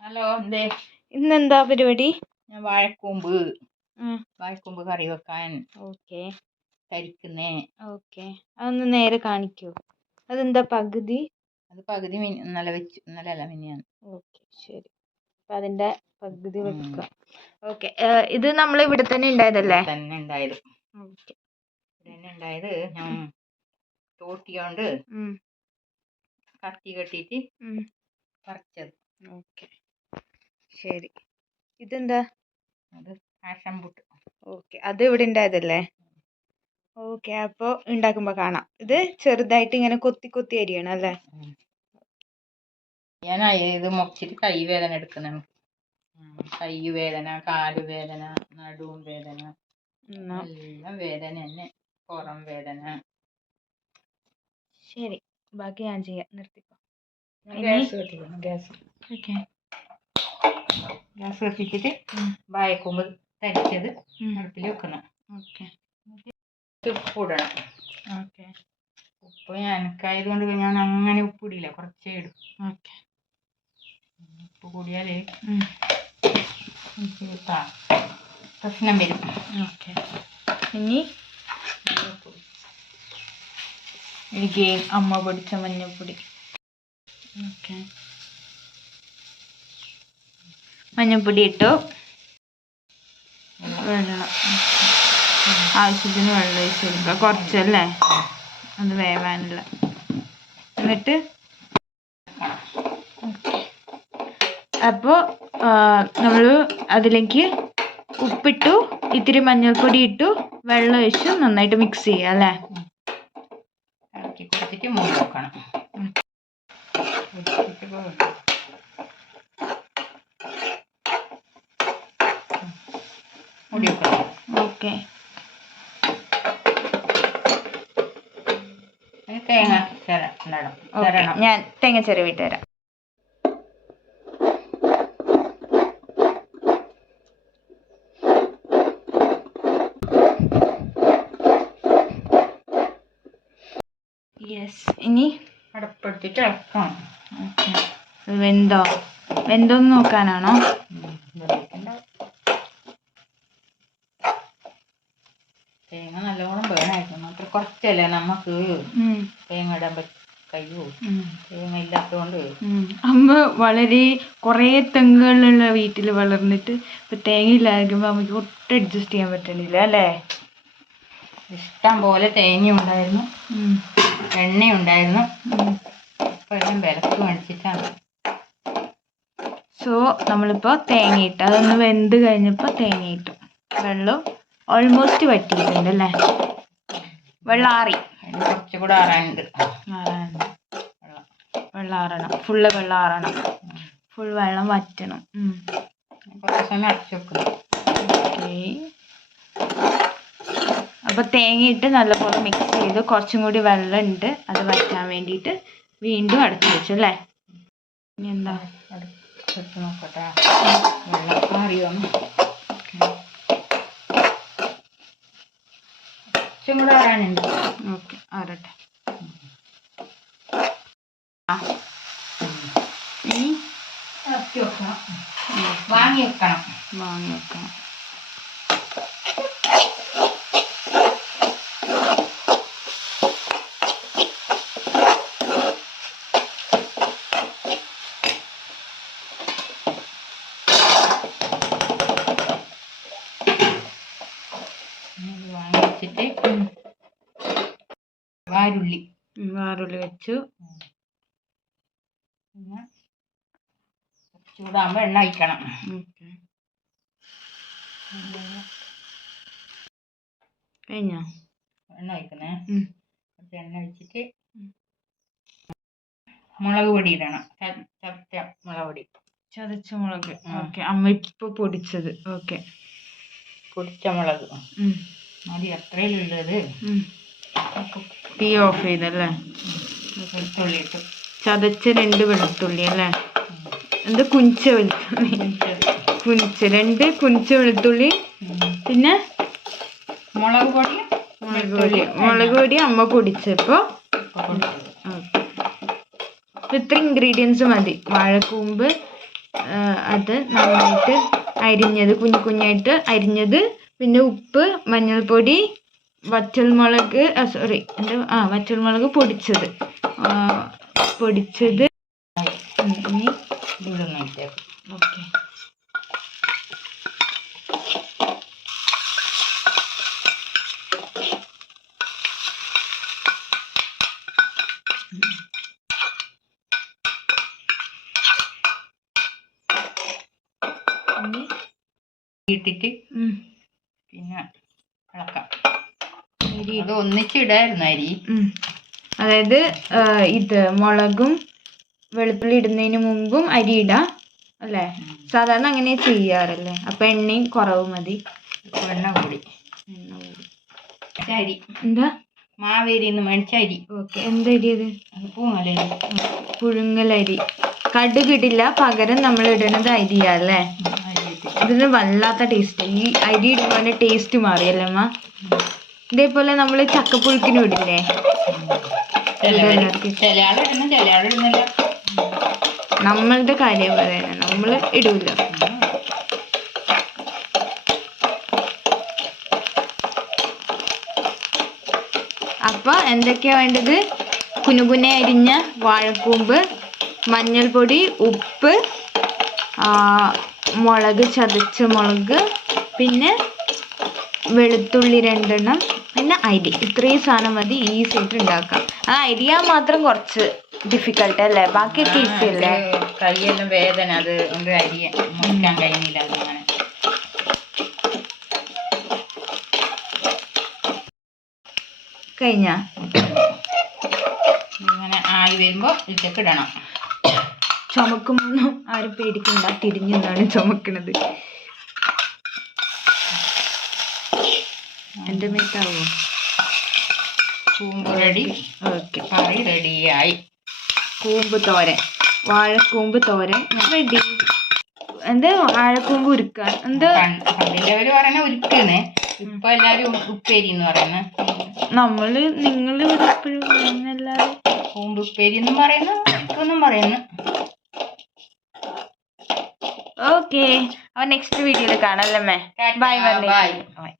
Hello. എന്തേ? ഇന്നെന്താ പരിപാടി? ഞാൻ വാഴക്കൂമ്പ്. വാഴക്കൂമ്പ് കറി വെക്കാൻ ഓക്കെ. കരിക്കുന്നേ. ഓക്കെ. അതൊന്ന് നേരെ കാണിക്കൂ. അതെന്താ പകുതി? അത് പകുതി ഇന്നലെ വെച്ച് ഇന്നലെ അല്ല മിനിയാന്ന്. ഓക്കെ ശരി. അപ്പം അതിന്റെ പകുതി. വെക്കുക ഓക്കെ ഇത് നമ്മൾ ഇവിടെ തന്നെ ഉണ്ടായതല്ലേ? തന്നെ ഉണ്ടായത്. ഓക്കെ. ഇവിടെ തന്നെ ഉണ്ടായത് ഞാൻ തോട്ടിയോണ്ട് കത്തി കെട്ടിയിട്ട് പറിച്ചത്. ഓക്കെ. ശരി. ഇതെന്താ? അത് പുട്ട് ഓക്കെ. അത് ഇവിടെ ഉണ്ടായതല്ലേ ഓക്കെ. അപ്പോൾ ഉണ്ടാക്കുമ്പോൾ കാണാം. ഇത് ചെറുതായിട്ട് ഇങ്ങനെ കൊത്തി കൊത്തി അരിയണം അല്ലേ? ഞാൻ ഇത് മുറിച്ചിട്ട് കൈ വേദന എടുക്കുന്ന. കൈ വേദന കാൽ വേദന നടുവും വേദന. എല്ലാം വേദന തന്നെ. പുറം വേദന. ശരി. ബാക്കി ഞാൻ ചെയ്യാം. നിർത്തിക്കോ. ഗ്യാസ്. ഓക്കെ. ഗ്യാസ് കത്തിച്ചിട്ട് വായക്കുമ്പ് തരിച്ചത് അടുപ്പിൽ വെക്കണം ഓക്കെ. ഉപ്പ് ഇടണം. ഓക്കെ. ഉപ്പ് എനിക്കായതുകൊണ്ട് ഞാൻ അങ്ങനെ ഉപ്പ് ഇടില്ല. കുറച്ചേ ഇടും. ഓക്കെ. ഉപ്പ് കൂടിയാലേ പ്രശ്നം വരും. ഓക്കെ. ഇനി എനിക്ക് അമ്മ പൊടിച്ച മഞ്ഞൾപ്പൊടി ഓക്കെ. മഞ്ഞൾപ്പൊടി ഇട്ടു. വെള്ളം ആവശ്യത്തിന് വെള്ളം ഒഴിച്ച് കൊടുക്കുക. കുറച്ചല്ലേ? അത് വേവാനുള്ള. എന്നിട്ട് അപ്പോൾ നമ്മൾ അതിലേക്ക് ഉപ്പിട്ടു ഇത്തിരി മഞ്ഞൾപ്പൊടി ഇട്ടു വെള്ളം ഒഴിച്ച് നന്നായിട്ട് മിക്സ് ചെയ്യുക അല്ലേ? ഇളക്കി മൂടി വെക്കണം. വെച്ചിട്ട് പോ- ഓക്കെ. തേങ്ങ ചിരണം. ഞാൻ തേങ്ങ ചിരവിട്ട് തരാം. യെസ് ഇനി അടപ്പെടുത്തിട്ട് ഇളക്കണം. വെന്തോ. വെന്തോന്ന് നോക്കാനാണോ? തേങ്ങ നല്ലോണം വേണമായിരുന്നു. മാത്രം കുറച്ചല്ലേ നമുക്ക് ഉം, തേങ്ങ ഇടാൻ പറ്റ കഴിയൂ തേങ്ങ ഇല്ലാത്തതുകൊണ്ട്. അമ്മ വളരെ കുറേ തെങ്ങുകളുള്ള വീട്ടിൽ വളർന്നിട്ട് ഇപ്പൊ തേങ്ങ ഇല്ലാതിരിക്കുമ്പോൾ അമ്മയ്ക്ക് ഒട്ടും അഡ്ജസ്റ്റ് ചെയ്യാൻ പറ്റണില്ല അല്ലേ? ഇഷ്ടം പോലെ തേങ്ങ ഉണ്ടായിരുന്നു. എണ്ണ ഉണ്ടായിരുന്നു. ഇപ്പൊ എല്ലാം വിലക്ക് മേടിച്ചിട്ടാണ്. സോ നമ്മളിപ്പോൾ തേങ്ങ ഇട്ടു അതൊന്ന് വെന്ത് കഴിഞ്ഞപ്പോൾ തേങ്ങ ഇട്ടു. വെള്ളം ഓൾമോസ്റ്റ് വറ്റിയിട്ടുണ്ട് അല്ലേ വെള്ളാറി കുറച്ചുകൂടെ ആറാനുണ്ട്. ആറാണ് വെള്ളം. വെള്ളം ഫുള്ള് വെള്ളാറണം. ഫുൾ വെള്ളം വറ്റണം. ഓക്കേ. അപ്പോൾ തേങ്ങയിട്ട് നല്ലപോലെ മിക്സ് ചെയ്ത് കുറച്ചും കൂടി വെള്ളം ഉണ്ട് അത് വറ്റാൻ വേണ്ടിയിട്ട് വീണ്ടും അടച്ചു വെച്ചു അല്ലേ? ഇനി എന്താ? അടുത്ത് നോക്കട്ടെ. വെള്ളം അറിയുമെന്ന് കുറച്ചും കൂടെ വരാനുണ്ട്. ഓക്കെ ആരട്ടെ ഇനി വാങ്ങി വെക്കണം. വാങ്ങി വെക്കണം. വാരുള്ളി. വാരുള്ളി വെച്ചു. പിന്നെ ചൂടാകുമ്പോൾ എണ്ണ ഓക്കെ. കഴിഞ്ഞോ? എണ്ണ ഒഴിക്കണേ എണ്ണ ഒഴിച്ചിട്ട്. മുളക് പൊടി ഇടണം. ചത- ചതച്ച മുളക് പൊടി. ചതച്ച മുളക്. ഓക്കെ. അമ്മ ഇപ്പൊ പൊടിച്ചത്. ഓക്കെ. പൊടിച്ച മുളക്. മതി അത്രയിലുള്ളത് തീ ഓഫ് ചെയ്തല്ലേ? വെളുത്തുള്ളി ഇട്ടു ചതച്ച രണ്ട് വെളുത്തുള്ളി അല്ലേ? എന്ത് കുഞ്ച വെളുത്തുള്ളി? കുഞ്ച. രണ്ട് കുഞ്ച വെളുത്തുള്ളി. പിന്നെ? മുളക് പൊടി മുളക് പൊടി. മുളക് പൊടി അമ്മ പൊടിച്ചപ്പോ ഇത്ര ഇൻഗ്രീഡിയൻസ് മതി. വാഴക്കൂമ്പ് അത് നന്നായിട്ട് അരിഞ്ഞത് കുഞ്ഞു കുഞ്ഞായിട്ട് അരിഞ്ഞത് പിന്നെ ഉപ്പ് മഞ്ഞൾപ്പൊടി വറ്റൽമുളക് സോറി എന്റെ ആ വറ്റൽമുളക് പൊടിച്ചത്. പൊടിച്ചത് ഇനി ഇതിലൊന്നും ഇട്ടേക്കും ഓക്കെ. ഇട്ടിട്ട് ഉം, പിന്നെ ഇളക്കാം. അരി ഇത് ഒന്നിച്ചിടായിരുന്നു അരി. അതായത് ഇത് മുളകും വെളുത്തുള്ളി ഇടുന്നതിന് മുമ്പും അരി ഇടാം അല്ലേ? സാധാരണ അങ്ങനെ ചെയ്യാറല്ലേ? അപ്പൊ എണ്ണയും കുറവ് മതി. എണ്ണ കൂടി. എണ്ണ കൂടി. അരി. എന്താ? മാവേരി എന്ന് മേടിച്ച അരി. ഓക്കെ. എന്താ അരി ഇത് അത് പൂമലരി. പുഴുങ്ങലരി കടുകിടില്ല പകരം നമ്മൾ ഇടുന്നത് അരിയാ അല്ലേ? ഇതിന് വല്ലാത്ത ടേസ്റ്റ് ഈ അരി ഇടുമ്പോൾ ടേസ്റ്റ് മാറിയല്ലേ അമ്മ? ഇതേപോലെ നമ്മൾ ചക്കപ്പുഴുക്കിനും ഇടില്ലേ നമ്മളുടെ കാര്യം പറയാനാ നമ്മൾ ഇടൂല. അപ്പൊ എന്തൊക്കെയാ വേണ്ടത്? കുനുകുന അരിഞ്ഞ വാഴക്കൂമ്പ് മഞ്ഞൾപ്പൊടി ഉപ്പ് ആ, മുളക് ചതച്ച മുളക് പിന്നെ വെളുത്തുള്ളി രണ്ടെണ്ണം പിന്നെ അരി ഇത്രയും സാധനം മതി ഈസി ആയിട്ട് ഉണ്ടാക്കാം. ആ അരിയാ മാത്രം കുറച്ച് ഡിഫിക്കൽട്ട് അല്ലേ? ബാക്കിയൊക്കെ ഈസി അല്ലേ? കൈയെല്ലാം വേദന അത് കൊണ്ട് അരി മുറിക്കാൻ കഴിയുന്നില്ല അങ്ങനെ കഴിഞ്ഞ? ഇങ്ങനെ ആയി വരുമ്പോ ഇതൊക്കെ ഇടണം. ചുമക്കുമ്പോഴൊന്നും ആരും പേടിക്കണ്ട തിരിഞ്ഞു നിന്നാണ് ചുമക്കണത്. എന്റെ മീറ്റാവോ കൂമ്പ് റെഡി? ഓക്കെ. കറി റെഡിയായി. കൂമ്പ് തോരൻ. വാഴക്കൂമ്പ് തോരൻ. റെഡി എന്താ? വാഴക്കൂമ്പ് ഉരുക്ക എന്താ? പണ്ടിന്റെ അവർ പറയണ ഉരുക്കുന്ന് ഇപ്പൊ എല്ലാരും ഉപ്പേരി എന്ന് പറയുന്നത് നമ്മൾ നിങ്ങൾ എപ്പോഴും പറയുന്നല്ലാതെ കൂമ്പ് ഉപ്പേരി എന്നും പറയുന്നു ഉരുക്കെന്നും പറയുന്നു. ഓക്കെ. അപ്പൊ നെക്സ്റ്റ് വീഡിയോയിൽ കാണാം അല്ലേ ബൈ ബൈ